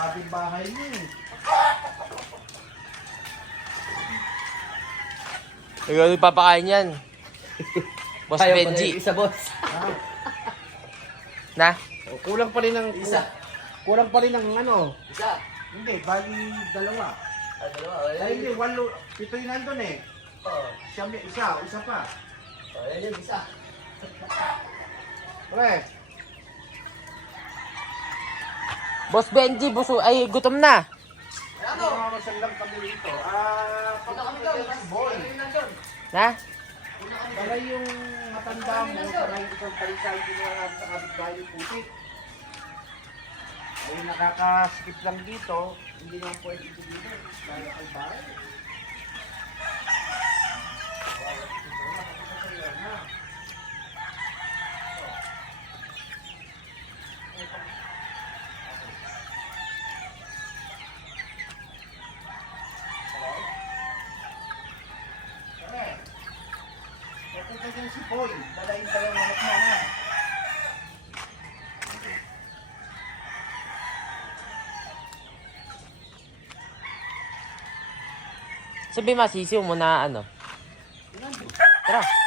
kapitbahay niyo eh. Ikaw nagpapakain yan. Boss Ayaw pala Benji. yung isa, boss. Ah, Na? kulang pa rin ng... Isa. Kulang pa rin ng ano. Isa. Hindi, bali dalawa. Ay, dalawa. Ay, hindi, walo. Pito yun nandun eh. Oo. Siya, isa pa. Ayan yung isa. Pre, Boss Benji, ay gutom na. Ano? mamamasal lang kami dito. Punta kami doon. Boy. Ano yung nandun? Na? Para yung matanda mo, para yung isang palisay ginawa sa kapitbahay ng putik. Ay nakakaskip lang dito, hindi naman pwede ito dito. Dahil kay bahay. Ito din si Boy, dalayin pa yung anak mo na. Sabi masisiw mo na ano. Tara.